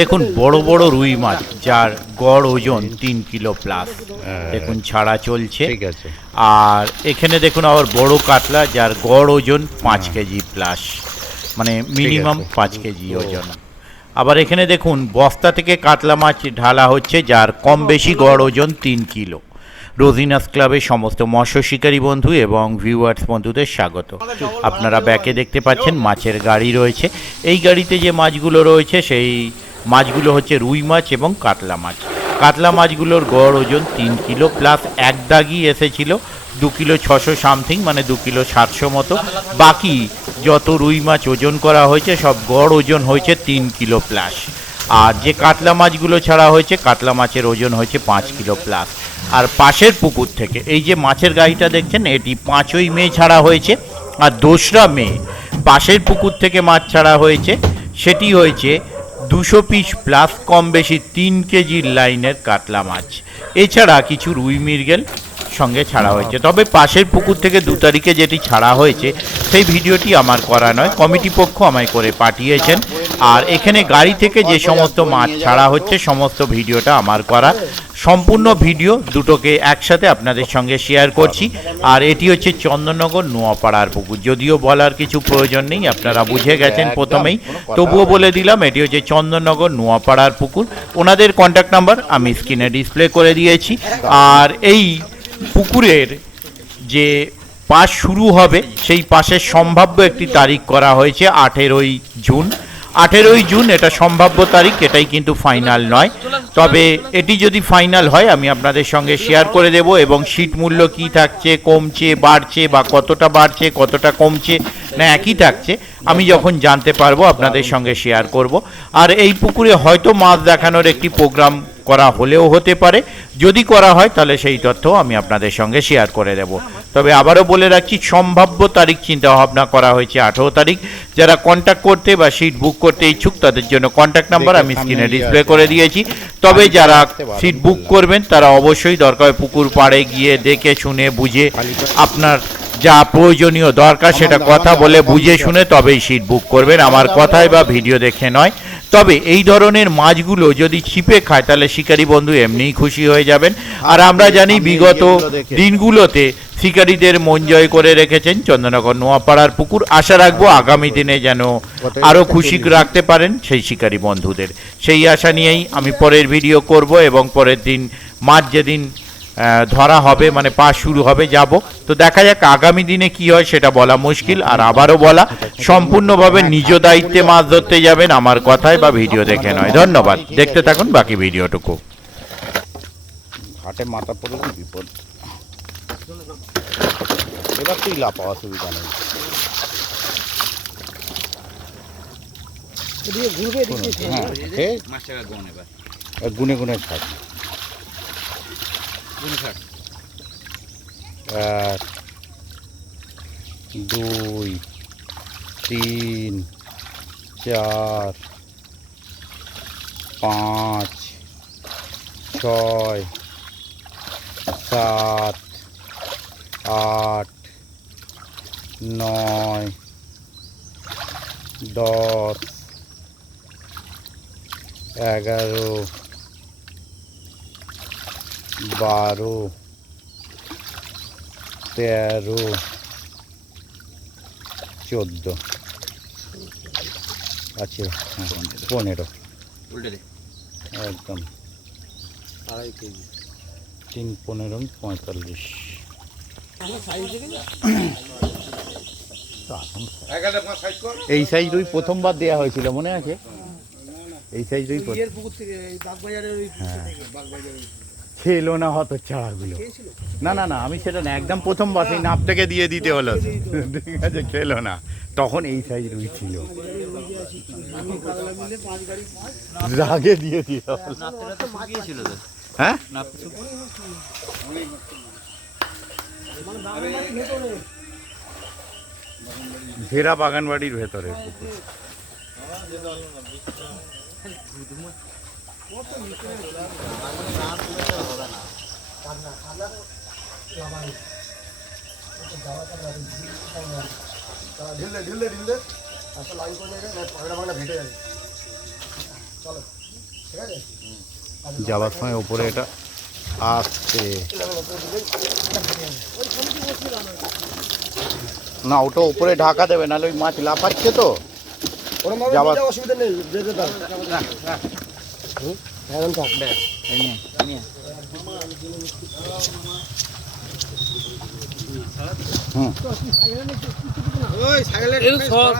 দেখুন বড় বড় রুই মাছ যার গড় ওজন 3 কিলো প্লাস দেখুন ছাড়া চলছে। ঠিক আছে। আর এখানে দেখুন আবার বড় কাতলা যার গড় ওজন 5 কেজি প্লাস, মানে মিনিমাম 5 কেজি ওজন। আবার এখানে দেখুন বস্তা থেকে কাতলা মাছ ঢালা হচ্ছে যার কম বেশি গড় ওজন 3 কিলো। রোজিনাস ক্লাবের সমস্ত মৎস্য শিকারী বন্ধু এবং ভিউয়ার্স বন্ধুদের স্বাগত। আপনারা ব্যাকে দেখতে পাচ্ছেন মাছের গাড়ি রয়েছে। এই গাড়িতে যে মাছগুলো রয়েছে সেই মাছগুলো হচ্ছে রুই মাছ এবং কাতলা মাছ। কাতলা মাছগুলোর গড় ওজন 3 কিলো প্লাস, এক দাগি এসেছিল 2 কিলো 600 সামথিং, মানে 2 কিলো 700 মতো। বাকি যত রুই মাছ ওজন করা হয়েছে সব গড় ওজন হয়েছে 3 কিলো প্লাস। আর যে কাতলা মাছগুলো ছাড়া হয়েছে কাতলা মাছের ওজন হয়েছে 5 কিলো প্লাস। আর পাশের পুকুর থেকে এই যে মাছের গাড়িটা দেখছেন এটি 5ই মে ছাড়া হয়েছে। আর 2রা মে পাশের পুকুর থেকে মাছ ছাড়া হয়েছে, সেটি হয়েছে 200 পিস প্লাস, কম বেশি 3 কেজির লাইনের কাতলা মাছ। এছাড়া কিছু রুই মৃগেল সঙ্গে ছাড়া হয়েছে। তবে পাশের পুকুর থেকে 2 তারিখে যেটি ছাড়া হয়েছে সেই ভিডিওটি আমার করা নয়, কমিটি পক্ষ আমায় করে পাঠিয়েছেন। আর এখানে গাড়ি থেকে যে সমস্ত মাছ ছাড়া হচ্ছে সমস্ত ভিডিওটা আমার করা। সম্পূর্ণ ভিডিও দুটোকে একসাথে আপনাদের সঙ্গে শেয়ার করছি। আর এটি হচ্ছে চন্দননগর নোয়াপাড়ার পুকুর, যদিও বলার কিছু প্রয়োজন নেই, আপনারা বুঝে গেছেন প্রথমেই, তবুও বলে দিলাম এটি হচ্ছে চন্দননগর নোয়াপাড়ার পুকুর। ওনাদের কন্ট্যাক্ট নাম্বার আমি স্ক্রিনে ডিসপ্লে করে দিয়েছি। আর এই পুকুরের যে পাস শুরু হবে সেই পাশের সম্ভাব্য একটি তারিখ করা হয়েছে 18ই জুন। 18ই জুন এটা সম্ভাব্য তারিখ, এটাই কিন্তু ফাইনাল নয়। তবে এটি যদি ফাইনাল হয় আমি আপনাদের সঙ্গে শেয়ার করে দেব, এবং সিট মূল্য কী থাকছে, কমছে বাড়ছে, বা কতটা বাড়ছে কতটা কমছে না একই থাকছে, আমি যখন জানতে পারবো আপনাদের সঙ্গে শেয়ার করব। আর এই পুকুরে হয়তো মাছ দেখানোর একটি প্রোগ্রাম করা হলেও হতে পারে, যদি করা হয় তাহলে সেই তথ্য আমি আপনাদের সঙ্গে শেয়ার করে দেব। তবে আবারও বলে রাখছি সম্ভাব্য তারিখ চিন্তা ভাবনা করা হয়েছে 18 তারিখ। যারা কন্ট্যাক্ট করতে বা সিট বুক করতে ইচ্ছুক তাদের জন্য কন্ট্যাক্ট নাম্বার আমি স্ক্রিনে ডিসপ্লে করে দিয়েছি। তবে যারা সিট বুক করবেন তারা অবশ্যই দরকার পুকুর পাড়ে গিয়ে দেখে শুনে বুঝে আপনার যা প্রয়োজনীয় দরকার সেটা কথা বলে বুঝে শুনে তবেই সিট বুক করবেন, আমার কথায় বা ভিডিও দেখে নয়। তবে এই ধরনের মাছগুলো যদি ছিপে খায় তাহলে শিকারী বন্ধু এমনিই খুশি হয়ে যাবেন। আর আমরা জানি বিগত দিনগুলোতে শিকারীদের মন জয় করে রেখেছেন চন্দননগর নোয়াপাড়ার পুকুর। আশা রাখবো আগামী দিনে যেন আরও খুশি রাখতে পারেন সেই শিকারী বন্ধুদের। সেই আশা নিয়েই আমি পরের ভিডিও করব, এবং পরের দিন মাছ যেদিন ধরা হবে মানে পাস শুরু হবে যাব। তো দেখা যাক আগামী দিনে কি হয় সেটা বলা মুশকিল। আর আবারও বলা সম্পূর্ণভাবে নিজ দায়িত্বে মাছ ধরতে যাবেন, আমার কথায় বা ভিডিও দেখে নয়। ধন্যবাদ, দেখতে থাকুন বাকি ভিডিওটুকু। ঘাটে মাথা পড়লে বিপদ। এবার তুই লাপা, অসুবিধা নেই। গুনে গুনে ছাড়। 1 2 3 4 5 6 7 8 9 10 11 12 13 14 আছে 15 একদম 2.5 কেজি 3 15 45। এই সাইজ রুই প্রথমবার দেওয়া হয়েছিল মনে আছে? এই সাইজ রুই খেলো না হতো চারাগুলো। না না না, আমি সেটা না, একদম প্রথমবার সেই নাপ থেকে দিয়ে দিতে হলো। ঠিক আছে, খেলো না, তখন এই সাইজ রুই ছিল, রাগে দিয়ে দিল। হ্যাঁ, ভেরা বাগান বাড়ির ভেতরে পুকুর। ঢিলে ঢিলে ঢিলে আসলে লাইন করে পাগড়া বাংলা ভেটে যাবে। যাওয়ার সময় ওপরে এটা আসছে না, ওটা উপরে ঢাকা দেবে, নাহলে ওই মাছ লাফাচ্ছে তো যাওয়ার অসুবিধা নেই, যেতে দাও।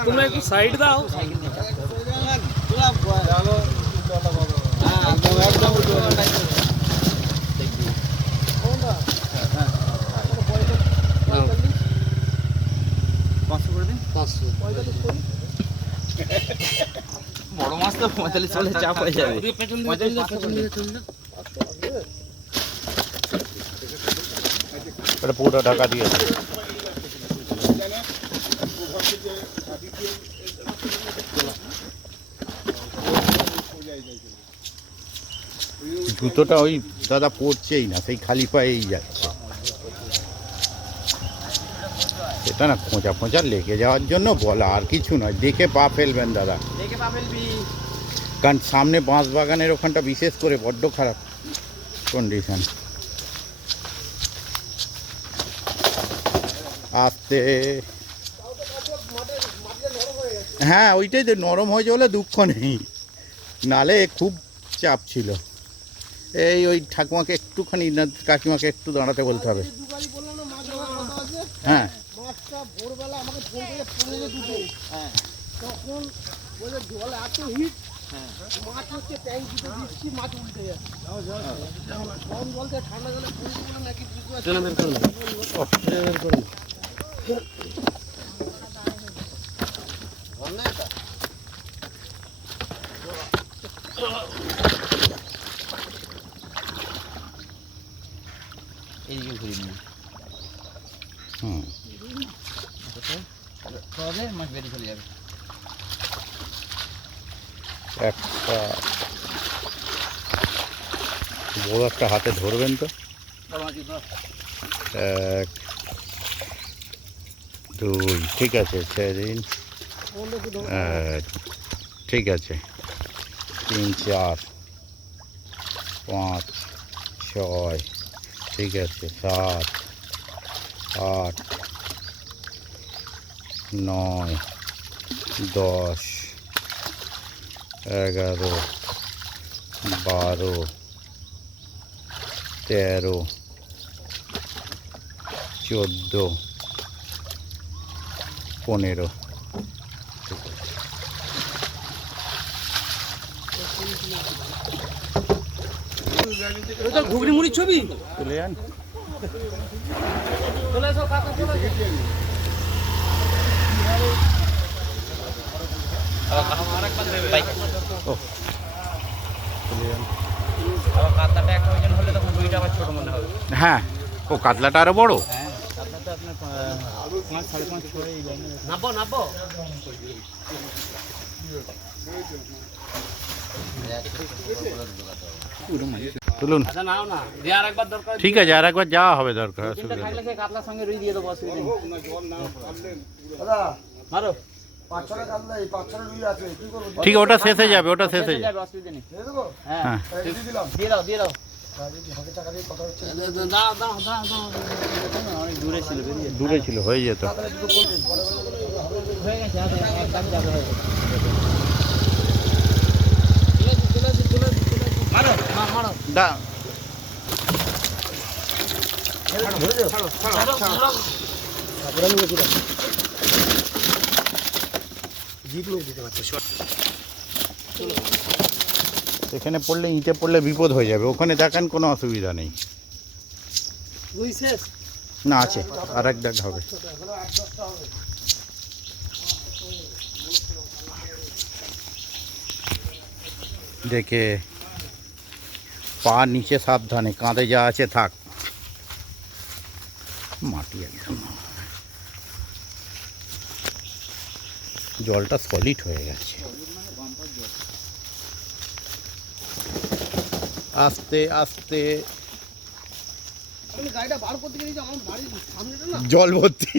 তোমরা একটু সাইড দাও। বড় মাছ তো 45 চলে চাপ হয়ে যাবে। এটা পুরো ঢাকা দিয়েছে। জুতোটা ওই দাদা পড়ছেই না, সেই খালি পায়েই যাচ্ছে। এটা না খোঁচা খোঁচা লেগে যাওয়ার জন্য বলা, আর কিছু নয়। দেখে পা ফেলবেন দাদা, কারণ সামনে বাঁশ বাগানের ওখানটা বিশেষ করে বড্ড খারাপ কন্ডিশন। আসতে হ্যাঁ, ওইটাই যে নরম হয়ে যাওয়ালে দুঃখ নেই, নালে খুব চাপ ছিল। ওই ঠাকুমাকে একটুখানি না কাকিমাকে একটু দাঁড়াতে বলতে হবে। হ্যাঁ মাছটা ভোরবেলা আমাকে ফোন করে পনেরো দুটো, তখন বলে জল এত হিট, মাছ হচ্ছে ট্যাঙ্ক দিতে দিচ্ছি, মাছ উল্টে যাচ্ছে। গরম জল থেকে ঠান্ডা জলে ফোন করে নাকি এইদিকে ঘুরিয়ে নিয়ে মাছ বেরিয়ে চলে যাবে। একটা বড় একটা হাতে ধরবেন তো। এক দুই, ঠিক আছে সেদিন, ঠিক আছে 3 4 5 6, ঠিক আছে 7 8 9 10 11 12 13 14 15। ঘুগনি মুড়ির ছবি চলে যান। চলে এসো, কাকা চলে এসো। ও চলে যান। আবার কাতলাটা একটা ওজন হলে তখন রুইটা আবার ছোট মনে হবে। হ্যাঁ, ও কাতলাটা আরো বড়। হ্যাঁ, কাতলাটা আপনার 5 5.5 6 এই লাইনে নাবো নাবো। তুলুন। আচ্ছা নাও না, দিয়ে আরেকবার দরকার। ঠিক আছে, আর একবার যাওয়া হবে, দরকার চিন্তা অসুবিধা নেই। থাকলে সে কাতলার সঙ্গে রুই দিয়ে দেবো, অসুবিধা নেই। দাদা মারো। 5-6টা কাতলা, এই 5-6টা রুই আছে, কি করবো? ঠিক, ওটা শেষে যাবে, ওটা শেষে যাবে। অসুবিধা নেই। দিয়ে দেবো? হ্যাঁ, হ্যাঁ দিয়ে দিলাম। দিয়ে দাও দিয়ে দাও। হাতে টাকা দিয়ে কথা হচ্ছে, দাও দাও দাও দাও। অনেক দূরে ছিল, বেরিয়ে দূরে ছিল, হয়ে যেত। তাহলে দুটো করে দিন, পরে বলে দেবো। হয়ে গেছে, একদম যাবে হয়ে গেছে। তুলে মারো, মারো। দা- তারপরে আমি বলছি জিপ নিয়ে দিতে পারছি। এখানে পড়লে, ইঁটে পড়লে বিপদ হয়ে যাবে। ওখানে দেখান, কোনো অসুবিধা নেই। রুই শেষ। না, আছে আর এক দাগ হবে। দেখে পা নিচে সাবধানে, কাঁধে যা আছে থাক। মাটি একদম, জলটা সলিড হয়ে গেছে। আস্তে আস্তে আমি গাড়িটা বার করতে গেছি, আমার বাড়ির সামনেটা না জল ভর্তি,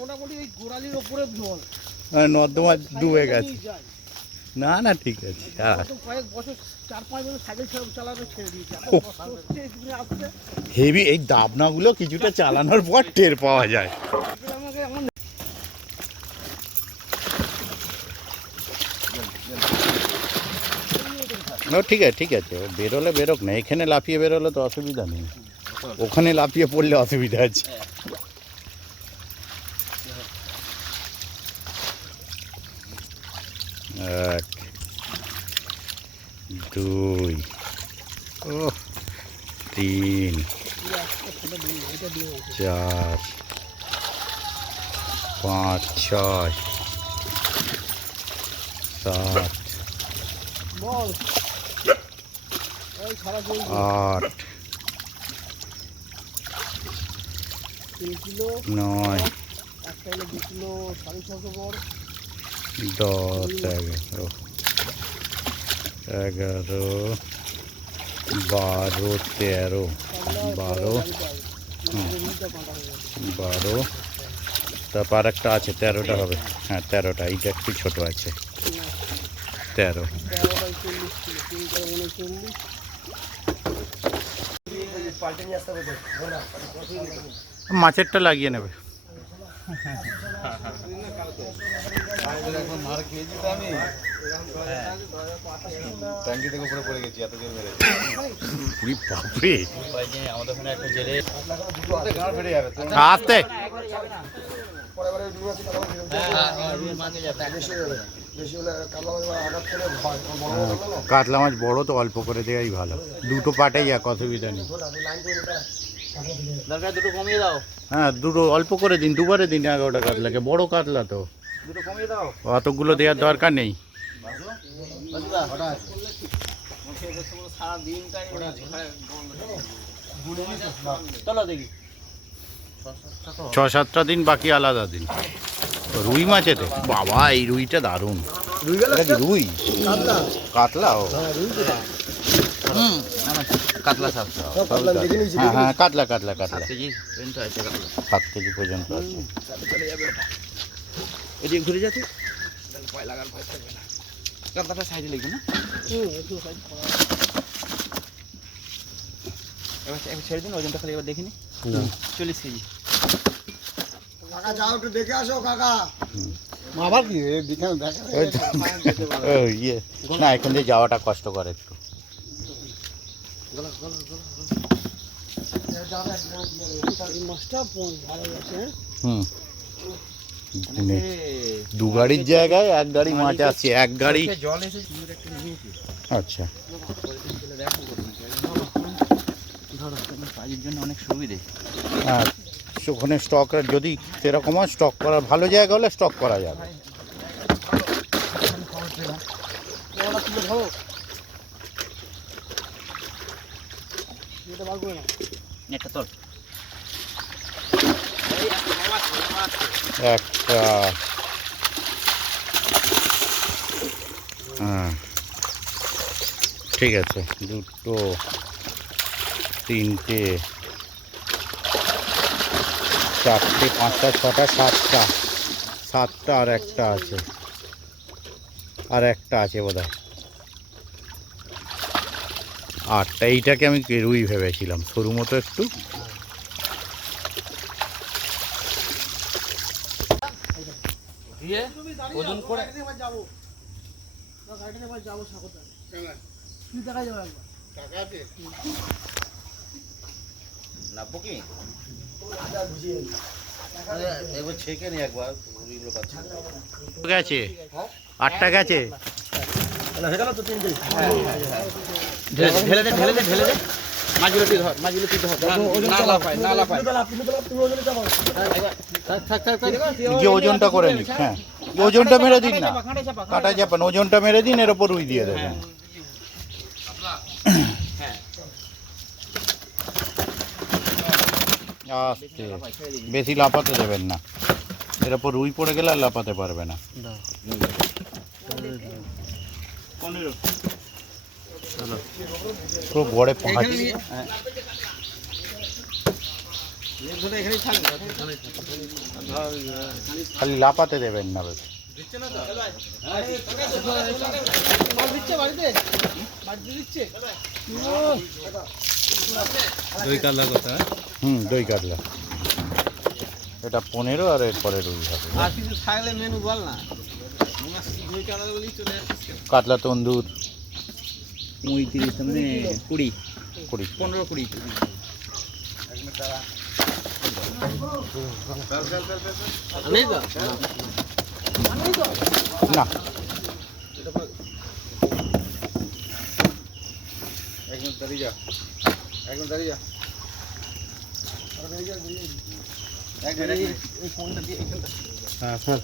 মোটামুটি ওই গোড়ালির ওপরে জল, নর্দমা ডুবে গেছে। যায়। না না ঠিক আছে গত কয়েক বছর 4-5 বছর সাইকেল চালানো ছেড়ে দিয়েছি এত কষ্ট হচ্ছে এদিকে আসতে হেভি এই দাবনাগুলো কিছুটা চালানোর পর টের পাওয়া যায়। আমাকে এমন না ঠিক আছে ঠিক আছে, ও বেরোলে বেরোক না, এখানে লাফিয়ে বেরোলে তো অসুবিধা নেই, ওখানে লাফিয়ে পড়লে অসুবিধা আছে। এক, দুই, ও তিন, চার, পাঁচ, ছয়, সাত, বল ওই সারা বই আট, 3 কিলো 9, একটা হলো 2 কিলো 650 বড় 10, 11, 11, 12, 13, 12, 12, তারপর একটা আছে 13টা হবে, হ্যাঁ 13টা, এইটা একটু ছোট আছে 13। 13 40 কিলো 3 করে 39 মাছেরটা লাগিয়ে নেবে। পুরি বাপরে, আমাদের ওখানে একটা জেলে আস্তে কাতলা মাছ বড় তো অল্প করে দেওয়াই ভালো, দুটো পাটাই এক, অসুবিধা নেই। দরকার দুটো কমিয়ে দাও, হ্যাঁ দুটো অল্প করে দিন, দুবারে দিন 11টা কাতলাকে, বড় কাতলা তো দুটো কমিয়ে দাও। অতগুলো দেওয়ার দরকার নেই। সারা দিনটাই চলো দেখি 6-7টা দিন বাকি আলাদা দিন। রুই মাছেতে বাবা, এই রুইটা দারুণ। এটা কি রুই? কাতলা ও কাতলা সাপ হ্যাঁ হ্যাঁ কাতলা কাতলা কাতলা, কেজি পর্যন্ত আছে কাতলা। 7 কেজি পর্যন্ত আছে। এদিকে ঘুরে যাচ্ছে ভয় লাগার ভয় থাকবে না, কাতলাটা সাইডে লিখবে না। একটু সাইড করা এবার ছেড়ে দিন, ওজনটা খালি এবার দেখিনি। 40 কেজি। কাকা যাও একটু দেখে আসো কাকা। আবার কি দেখা ওই তো, ওই ইয়ে না, এখান দিয়ে যাওয়াটা কষ্টকর একটু। মাছটা ভালো আছে হুম, দু গাড়ির জায়গায় এক গাড়ি মাছ আসছে, এক গাড়ি। জল এসে সুন্দর একটা নিয়েছি। আচ্ছা ধরো কাজের জন্য অনেক সুবিধে। আর ওখানে স্টক যদি সেরকম হয়, স্টক করার ভালো জায়গা হলে স্টক করা যাবে। ওটা তুলে ধরো এটা বার করে নাও একটা তোর একটা, হ্যাঁ ঠিক আছে, দুটো, তিনটে, চারটে, 5টা, 6টা, 7টা, 7টা আর একটা আছে, আর একটা আছে বোধ হয় 8টা। এইটাকে আমি রুই ভেবেছিলাম, সরু মতো একটু। দিয়ে ওজন করে যাবো গাড়িটা নিয়ে যাবো সাগরটা তুই দেখা যাবে একবার নাবো কি একবার ছেঁকে নি একবার, গেছে 8টা গেছে। ঢেলে দে মাছগুলো তুই ধর, মাছগুলো তুই ধর, না লাফায় না লাফায়। থাক যে ওজনটা করে নিক, হ্যাঁ ওজনটা মেরে দিন না, কাটা যাবেন, ওজনটা মেরে দিন, এর ওপর রুই দিয়ে দেবেন। আস্তে, বেশি লাফাতে দেবেন না, এর ওপর রুই পড়ে গেলে আর লাফাতে পারবে না। 15 পুরো গড়ে 5। খালি লাফাতে দেবেন না, বেশ মাছ দিচ্ছে বাড়িতে? মাছ দিয়ে দিচ্ছে? দই কাতলা কথা দই কাতলা। এটা 15 আর এরপরে রুই হবে। আর কিছু থাকলে মেনু বল না। দই কাতলা বলি চলে আসছিস। কাতলা তন্দুর 35 মানে 20 20। 15-20 নেই তো? না একদম দাঁড়িয়ে যা, একদম দাঁড়িয়ে যা। এই ফোনটা দিয়ে এখানটা হ্যাঁ স্যার।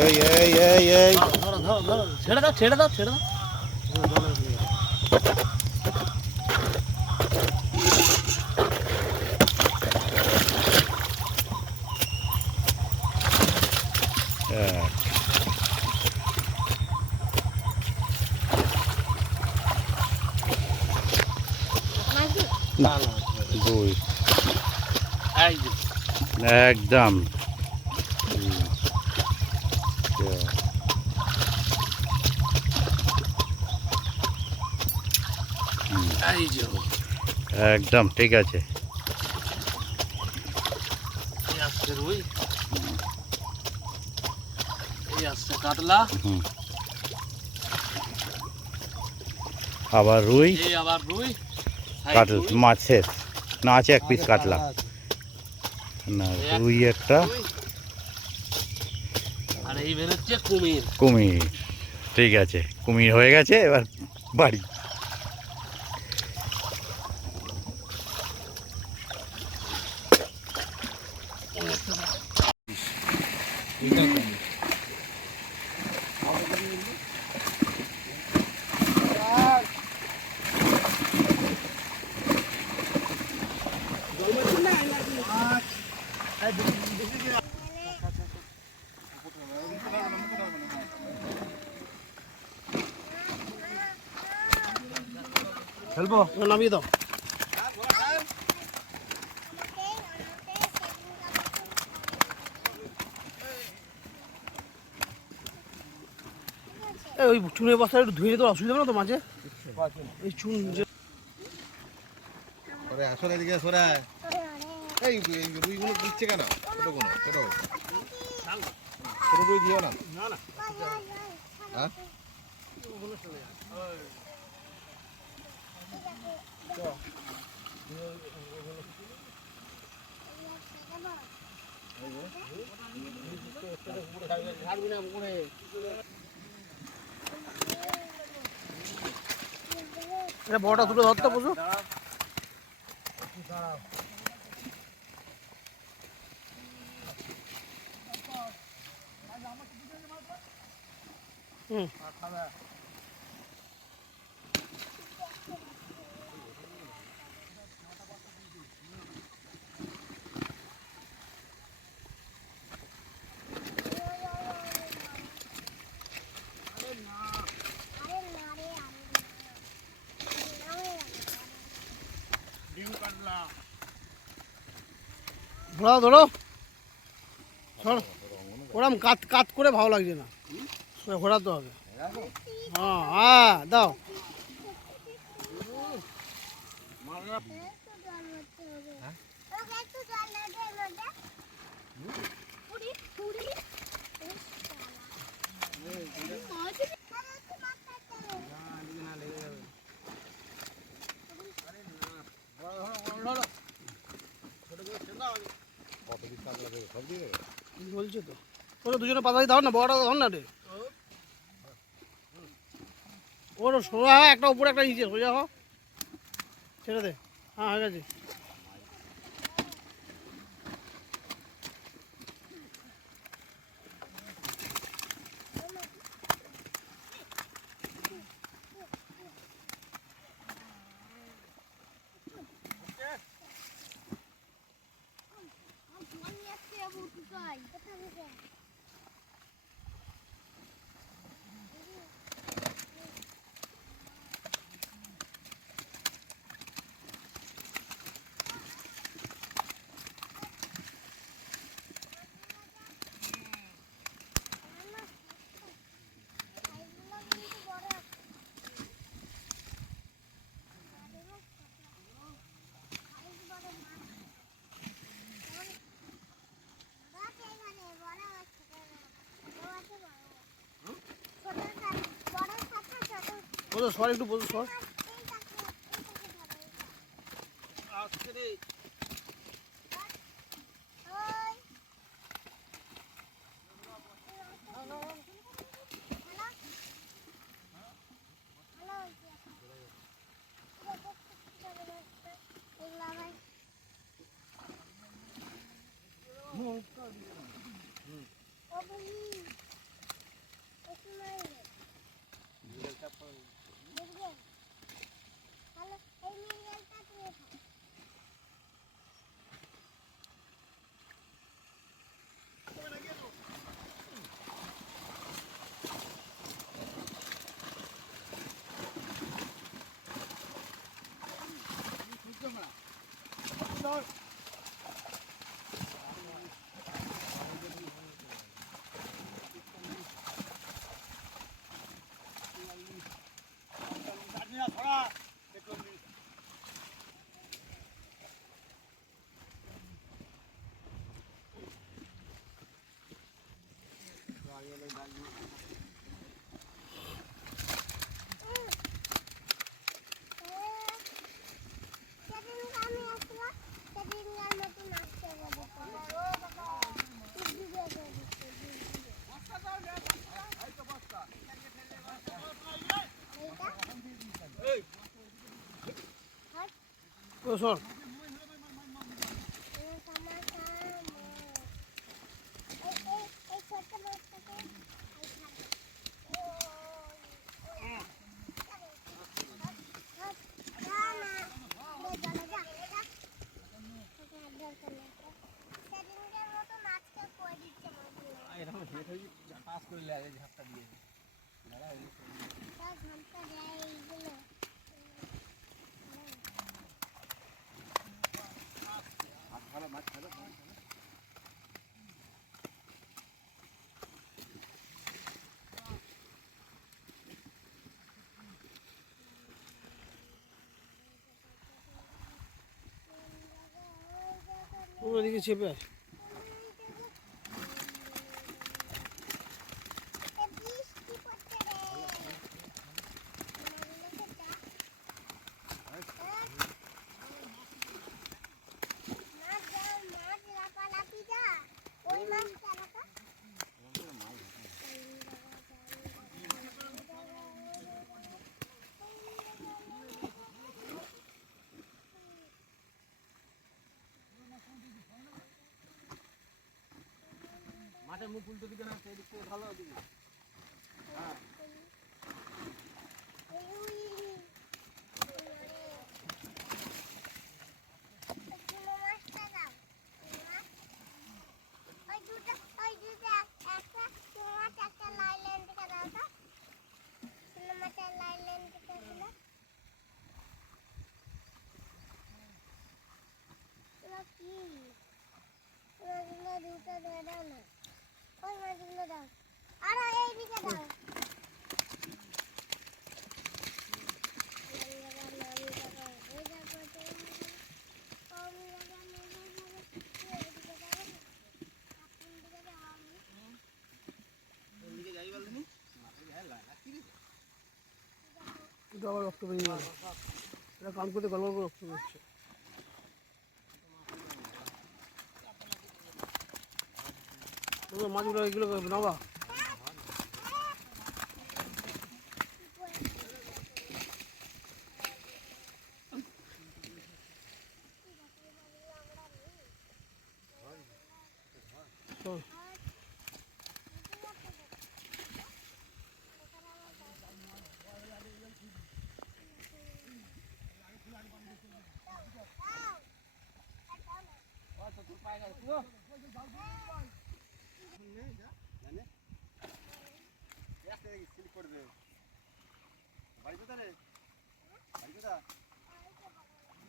এই এই এই এই ছেড়ে দাও ছেড়ে দাও ছেড়ে দাও। না দুই এই যে একদম। এই যে একদম ঠিক আছে। এই আসছে রুই, এই আসছে কাতলা, হুম। আবার রুই, এই আবার রুই, কাতলা মাছ শেষ। না আছে এক পিস কাতলা, না রুই একটা, আর এই বেরোচ্ছে কুমির। কুমির। ঠিক আছে, কুমির হয়ে গেছে, এবার বাড়ি। খেলবো নামিয়ে দাও। ওই চুনের বস্তাটা একটু ধুয়ে দিতে অসুবিধা হবে না তো মাঝে? এই চুন যে আসলে এদিকে সরা এই রুইগুলো দিচ্ছে কেন? ছোটগুলো ছোট ছোট রুই দিও না। হ্যাঁ এটা বড়টা দুটো ধরতে বসো। হুম ধরো ধরো ওরম কাত কাত করে ভালো লাগছে না, ঘোরাতে হবে। হ্যাঁ হ্যাঁ দাও। বলছে তো ওরা দুজনে পাতা দাও না, বড়টা ধর না রে। সোজা হয়, একটা উপরে একটা নিচে, সোজা হোক, ছেড়ে দে। হ্যাঁ, হয়ে গেছে। বলো সর, একটু বলো সর। ও সর। ওদিকে চেপে আয়। মাঠে মুখ উল্টো দিকে না, সেই দিক থেকে ভালো দিকে। আবার রক্ত বেরিয়ে গেল, এটা কাম করতে গল্প করে রক্ত বেরোচ্ছে। মাছগুলো এগুলো নাবা।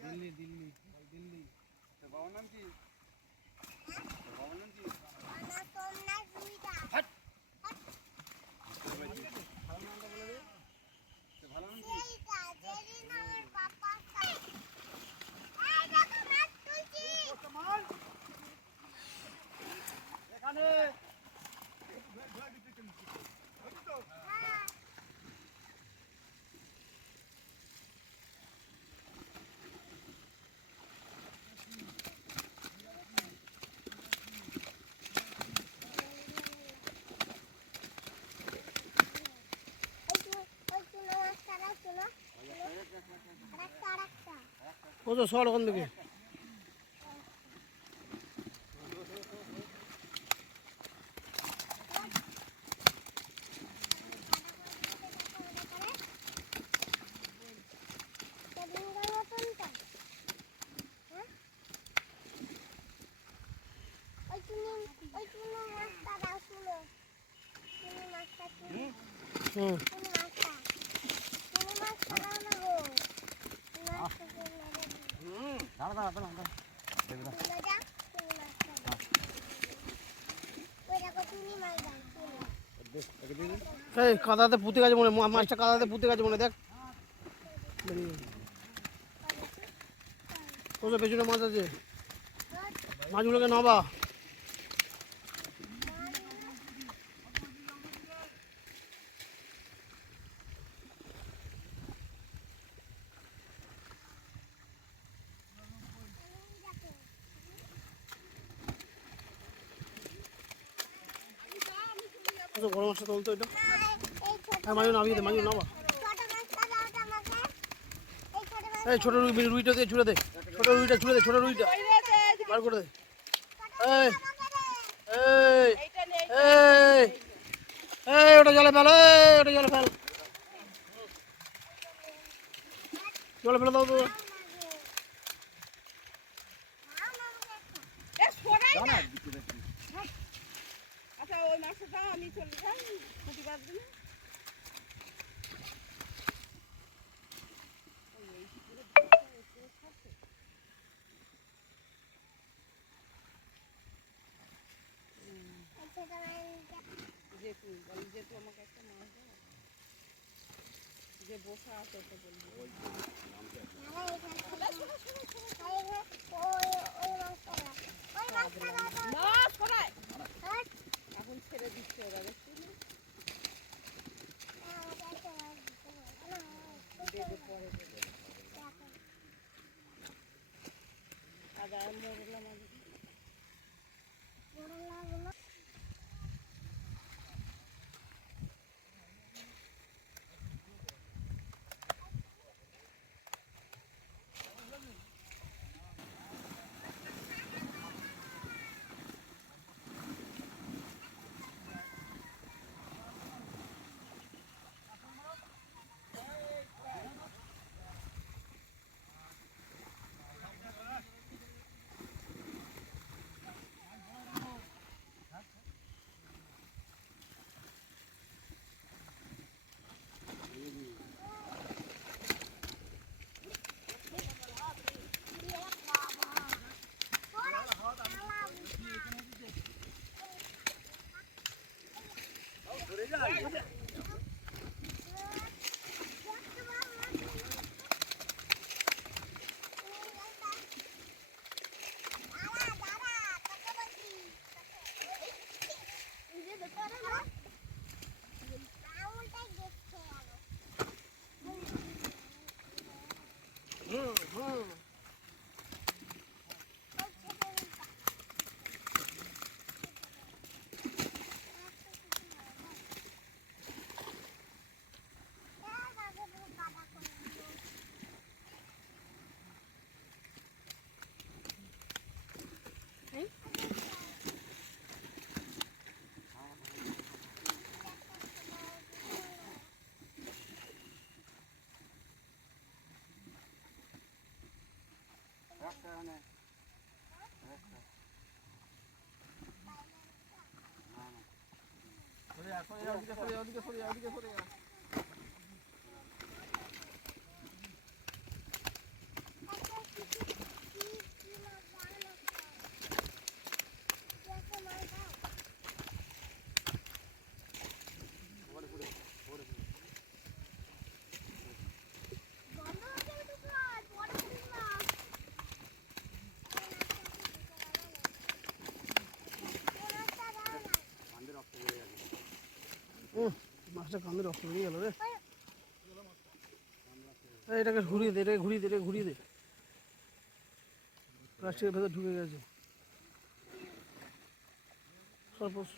দিল্লি দিল্লি দিল্লি তোর বাবার নাম কি? তোর বাবার নাম কি? তোর ভালো নাম কি? ও তো সর ওখান থেকে। হুম এই কাদাতে পুঁতে গেছে মনে হয়, মাছটা কাদাতে পুঁতে গেছে মনে হয়, দেখ তোর পেছনে মাছ আছে, মাছগুলোকে নাবা। বড় মাছটা তোলতো এটা, হ্যাঁ মাঝে নামিয়ে দে, মাঝে নামা। এই ছোট রুইটা দিয়ে ছুড়ে দে, ছোট রুইটা ছুড়ে দে, ছোট রুইটা বার করে দে। এই এই এই এই ওটা জলে ফেল, ওটা জলে ফেল, জলে ফেলে দাও তো। আচ্ছা ওই মাছটা আমি চলে যাই প্রতিবার দিন। যেটু বলি, যেটু আমাকে একটা মাছ দাও, যে বসা আছে ওকে বলবি। না সরাই, এখন ছেড়ে দিচ্ছে ওরা, দেখছি না? দেবে পরে দেবে। আদা মরলা মাছ মাছটা কান্দে রক্ত বেরিয়ে গেল রে। এটাকে ঘুরিয়ে দে, এটাকে ঘুরিয়ে দে, এটাকে ঘুরিয়ে দে। প্লাস্টিকের ভেতর ঢুকে গেছে। সর্বস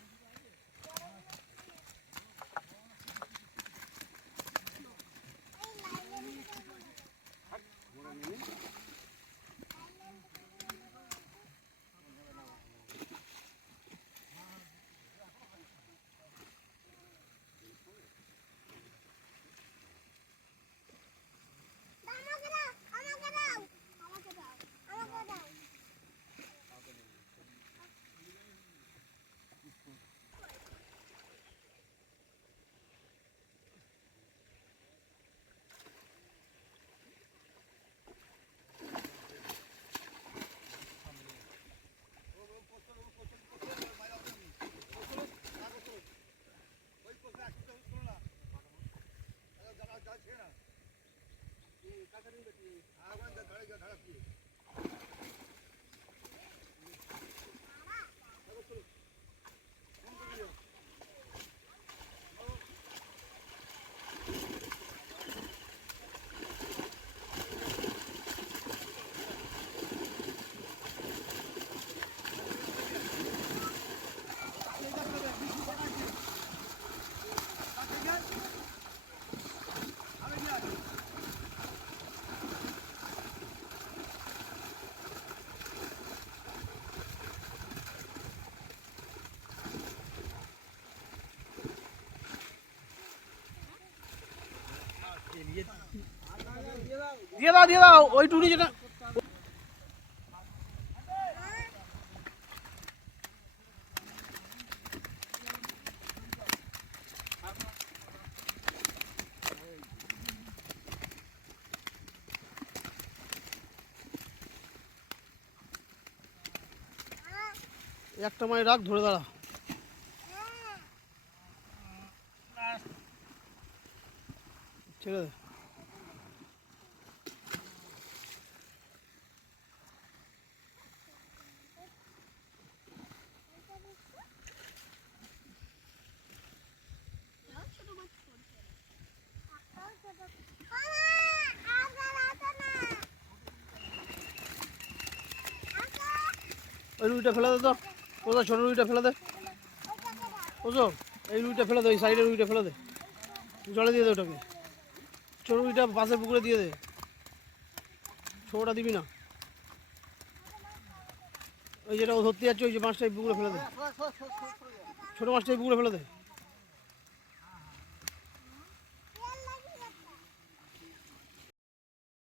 দিয়ে দাও ওই টুরি যেটা। একটা মাই রাখ, ধরে দাঁড়া। ছেড়ে দে। ওই রুইটা ফেলে দে তো, কোথায় ছোটো রুইটা ফেলে দে। বুঝো, এই রুইটা ফেলে দে, ওই সাইডের রুইটা ফেলে দে, জলে দিয়ে দে ওটাকে। ছোটো রুইটা পাশে পুকুরে দিয়ে দে, ছোটোটা দিবি না। ওই যেটা ও ধরতে যাচ্ছে ওই যে মাছটা এই পুকুরে ফেলে দে, ছোটো মাছটা এই পুকুরে ফেলে দে।